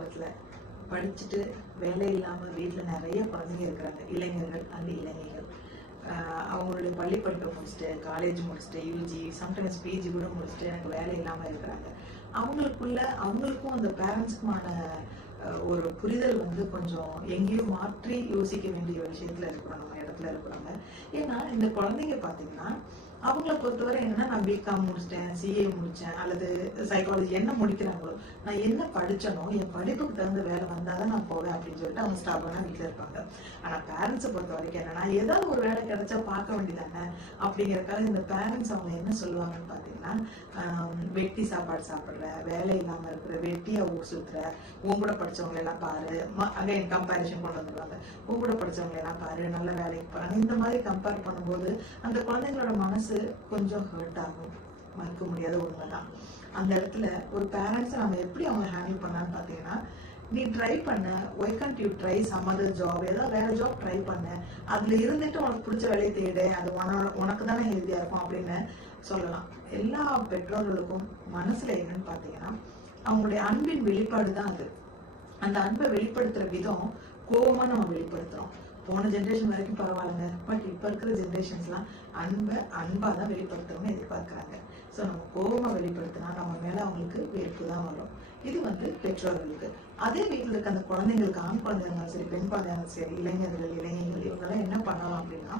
காலத்துல படிச்சுட்டு வேலை இல்லாம வீட்டுல நிறைய குழந்தைங்க இருக்கிறாங்க, இளைஞர்கள் அண்ட் இளைஞர்கள். அவங்களுடைய பள்ளி படிப்பை முடிச்சுட்டு, காலேஜ் முடிச்சுட்டு, யூஜி, சம்டைம்ஸ் பிஜி கூட முடிச்சுட்டு எனக்கு வேலை இல்லாம இருக்கிறாங்க. அவங்களுக்கும் அந்த பேரண்ட்ஸ்க்குமான ஒரு புரிதல் கொஞ்சம் எங்கேயும் மாற்றி யோசிக்க வேண்டிய விஷயத்துல இருக்கிறோம், நம்ம இடத்துல இருக்கிறாங்க. ஏன்னா இந்த குழந்தைங்க பாத்தீங்கன்னா அவங்கள பொறுத்தவரை என்னன்னா, நான் பிகாம் முடிச்சிட்டேன், சிஏ முடிச்சேன், அல்லது சைக்காலஜி என்ன முடிக்கிறாங்களோ, நான் என்ன படிச்சனோ என் படிப்புக்கு தகுந்த வேலை வந்தாதான் நான் போவேன் அப்படின்னு சொல்லிட்டு அவங்க ஸ்டாபான வீட்டுல இருப்பாங்க. ஆனா பேரண்ட்ஸை பொறுத்த வரைக்கும் என்னன்னா, ஏதாவது ஒரு வேலை கிடைச்சா பார்க்க வேண்டியதானே அப்படிங்கறக்காக இந்த பேரண்ட்ஸ் அவங்க என்ன சொல்லுவாங்கன்னு பாத்தீங்கன்னா, வெட்டி சாப்பாடு சாப்பிடுற, வேலை இல்லாம இருக்கிற, வெட்டியா ஊர் சுத்துற, உன் கூட படிச்சவங்க எல்லாம் பாரு, அகைன் கம்பேரிசன் கொண்டு வந்துருவாங்க. உன் கூட படிச்சவங்க எல்லாம் பாரு, நல்ல வேலைக்கு போறாங்க. இந்த மாதிரி கம்பேர் பண்ணும்போது அந்த குழந்தைங்களோட மனசு கொஞ்சம் ஹர்ட் ஆகும், மறுக்க முடியாத உண்மைதான். அந்த இடத்துல ஒரு பேரண்ட்ஸ் நம்ம எப்படி அவங்க ஹேண்டில் பண்ணான்னு பாத்தீங்கன்னா, நீ ட்ரை பண்ண, why can't you try some other job, ஏதாவது வேற ஜாப் ட்ரை பண்ண, அதுல இருந்துட்டு உனக்கு பிடிச்ச வேலையை தேடு, அது உனக்கு தானே ஹெல்த்தியா இருக்கும் அப்படின்னு சொல்லலாம். எல்லா பெற்றோர்களுக்கும் மனசுல என்னன்னு பாத்தீங்கன்னா, அவங்களுடைய அன்பின் வெளிப்பாடு தான் அது. அந்த அன்பை வெளிப்படுத்துற விதம் கோபமா நம்ம வெளிப்படுத்துறோம். போன ஜென்ரேஷன் வரைக்கும் பரவாயில்லைங்க, பட் இப்ப இருக்கிற ஜென்ரேஷன்ஸ்லாம் அன்பா தான் வெளிப்படுத்தணும்னு எதிர்பார்க்கிறாங்க. ஸோ நம்ம கோபமா வெளிப்படுத்தினா நம்ம மேல அவங்களுக்கு வெறுப்பு தான் வரும். இது பெற்றோர்களுக்கு. அதே வீட்டில் இருக்க அந்த குழந்தைங்களுக்கு, ஆண் குழந்தைங்க சரி, பெண் குழந்தைங்க சரி, இளைஞர்கள் இவங்கெல்லாம் என்ன பண்ணலாம் அப்படின்னா,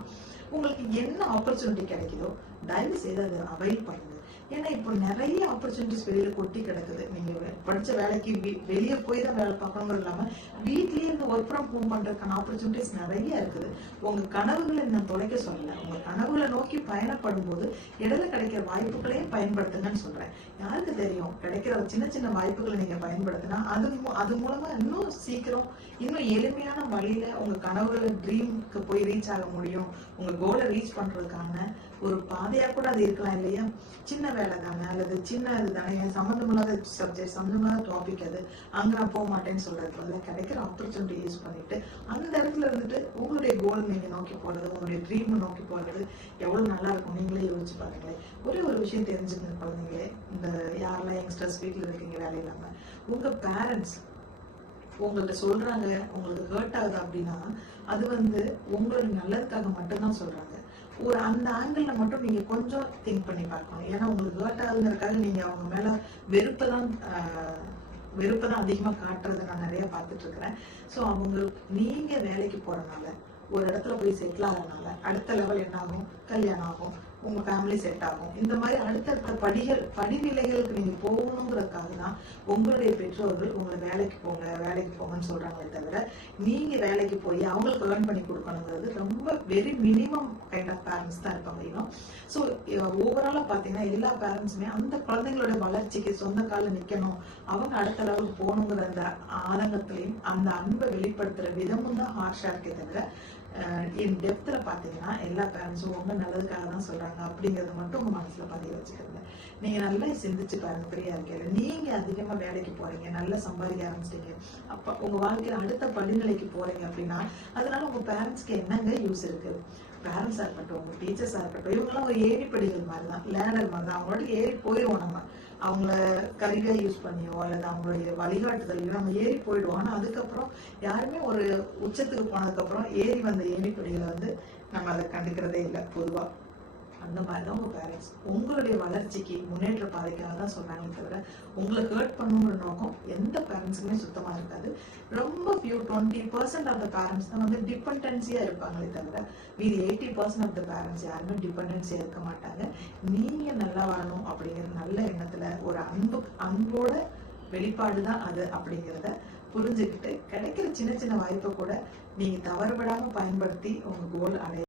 உங்களுக்கு என்ன ஆப்பர்ச்சுனிட்டி கிடைக்குதோ தயவு செய்து அதை அவைல் பண்ணுங்க. ஏன்னா இப்போ நிறைய ஆப்பர்ச்சுனிட்டிஸ் வெளியில கொட்டி கிடக்குது. நீங்க படிச்ச வேலைக்கு வெளியே போய் தான் வேலை பார்க்கணுங்கிறது இல்லாம வீட்லயே இருந்து ஒர்க் ஃப்ரம் ஹோம் பண்றதுக்கான ஆப்பர்ச்சுனிட்டிஸ் நிறைய இருக்குது. உங்க கனவுகளை நான் தொலைக்க சொல்லல, உங்க கனவுகளை நோக்கி பயணப்படும் போது இடையில கிடைக்கிற வாய்ப்புகளையும் பயன்படுத்துங்கன்னு சொல்றேன். யாருக்கு தெரியும், கிடைக்கிற சின்ன சின்ன வாய்ப்புகளை நீங்க பயன்படுத்தினா அது மூலமா இன்னும் சீக்கிரம், இன்னும் எளிமையான வழியில உங்க கனவுகளை ட்ரீம்க்கு போய் ரீச் ஆக முடியும். உங்க கோலை ரீச் பண்றதுக்கான ஒரு பாதையா கூட அது இருக்கலாம் இல்லையா? சின்ன வேலை தானே, அல்லது சின்ன இது தானே, சம்மந்தமில்லாத சப்ஜெக்ட், சம்மந்தமில்லாத டாபிக், அது அங்க நான் போக மாட்டேன்னு சொல்றது, கிடைக்கிற ஆப்பர்ச்சுனிட்டி யூஸ் பண்ணிட்டு அந்த இடத்துல இருந்துட்டு உங்களுடைய கோல் நீங்க நோக்கி போறது, உங்களுடைய ட்ரீம் நோக்கி போறது எவ்வளவு நல்லா இருக்கும் நீங்களே யோசிச்சு பாருங்களேன். ஒரே ஒரு விஷயம் தெரிஞ்சுக்கங்க குழந்தைங்களே, இந்த யாரெல்லாம் யங்ஸ்டர்ஸ் வீட்டுல இருக்கீங்க வேலை இல்லாம, உங்க பேரண்ட்ஸ் உங்கள்ட்ட சொல்றாங்க, உங்களுக்கு ஹர்ட் ஆகுது அப்படின்னா அது உங்களோட நல்லதுக்காக மட்டும்தான் சொல்றாங்க. ஒரு அந்த ஆங்கிள் மட்டும் நீங்க கொஞ்சம் திங்க் பண்ணி பார்க்கணும். ஏன்னா உங்களுக்கு ஹர்ட் ஆகுதுங்கிறதுக்காக நீங்க அவங்க மேல வெறுப்பதான் அதிகமா காட்டுறதை நான் நிறைய பார்த்துட்டு இருக்கிறேன். ஸோ நீங்க வேலைக்கு போறதுனால, ஒரு இடத்துல போய் செட்டில் ஆகிறதுனால அடுத்த லெவல் என்ன ஆகும், கல்யாணம் ஆகும், உங்க ஃபேமிலி செட் ஆகும். இந்த மாதிரி அடுத்தடுத்த படிநிலைகளுக்கு நீங்க போகணுங்கிறதுக்காக தான் உங்களுடைய பெற்றோர்கள் உங்களை வேலைக்கு போங்கன்னு சொல்றாங்களே தவிர, நீங்க வேலைக்கு போய் அவங்களுக்கு ஏர்ன் பண்ணி கொடுக்கணுங்கிறது ரொம்ப very minimum kind of parents தான் இருப்பாங்க. ஸோ ஓவராலா பாத்தீங்கன்னா எல்லா பேரண்ட்ஸுமே அந்த குழந்தைங்களோட வளர்ச்சிக்கு சொந்த கால நிக்கணும், அவங்க அடுத்த லெவலுக்கு போகணுங்கிற அந்த ஆதங்கத்திலையும் அந்த அன்பை வெளிப்படுத்துற விதமும் தான் ஹார்ஷா இருக்கே தவிர, இன் டெப்த்ல பாத்தீங்கன்னா எல்லா பேரண்ட்ஸும் உங்க நல்லதுக்காக தான் சொல்றாங்க அப்படிங்கறது மட்டும் உங்க மனசுல பதிய வச்சுக்கிறீங்க. நீங்க நல்லா சிந்திச்சு பாருங்க. ஃப்ரீயா இருக்கையில நீங்க அதிகமா வேலைக்கு போறீங்க, நல்லா சம்பாதிக்க ஆரம்பிச்சிட்டீங்க, அப்ப உங்க வாழ்க்கையில அடுத்த படிநிலைக்கு போறீங்க அப்படின்னா அதனால உங்க பேரண்ட்ஸ்க்கு என்னங்க யூஸ் இருக்கு? பேரண்ட்ஸா இருக்கட்டும், உங்க டீச்சர்ஸா இருக்கட்டும், இவங்கெல்லாம் ஒரு ஏணிப்படிகள் மாதிரிதான், லேடர் மாதிரிதான். அவங்களோட ஏறி போயிடுவோம் நம்ம, அவங்கள கருவியா யூஸ் பண்ணியோ அல்லது அவங்களுடைய வழிகாட்டுதலையோ நம்ம ஏறி போயிடுவோம். ஆனா அதுக்கப்புறம் யாருமே ஒரு உச்சத்துக்கு போனதுக்கு அப்புறம் ஏறி வந்த ஏணிப்படிகளை நம்ம அதை கண்டுக்கிறதே இல்லை பொதுவா. அந்த மாதிரிதான் உங்க பேரண்ட்ஸ் உங்களுடைய வளர்ச்சிக்கு முன்னேற்ற பாதைக்காக தான் சொல்றாங்க தவிர உங்களை ஹர்ட் பண்ணுங்கிற நோக்கம் எந்த பேரண்ட்ஸுக்குமே சுத்தமா இருக்காது. ரொம்ப few 20% ஆஃப் த பேரண்ட்ஸ் தான் டிபெண்டன்சியா இருப்பாங்களே தவிர மீதி 80% ஆஃப் த பேரண்ட்ஸ் யாருமே டிபெண்டன்சியா இருக்க மாட்டாங்க. நீங்க நல்லா வரணும் அப்படிங்கிற நல்ல எண்ணத்துல ஒரு அன்போட வெளிப்பாடுதான் அது அப்படிங்கிறத புரிஞ்சுக்கிட்டு கிடைக்கிற சின்ன சின்ன வாய்ப்பை கூட நீங்க தவறுபடாம பயன்படுத்தி உங்க கோல் அடைய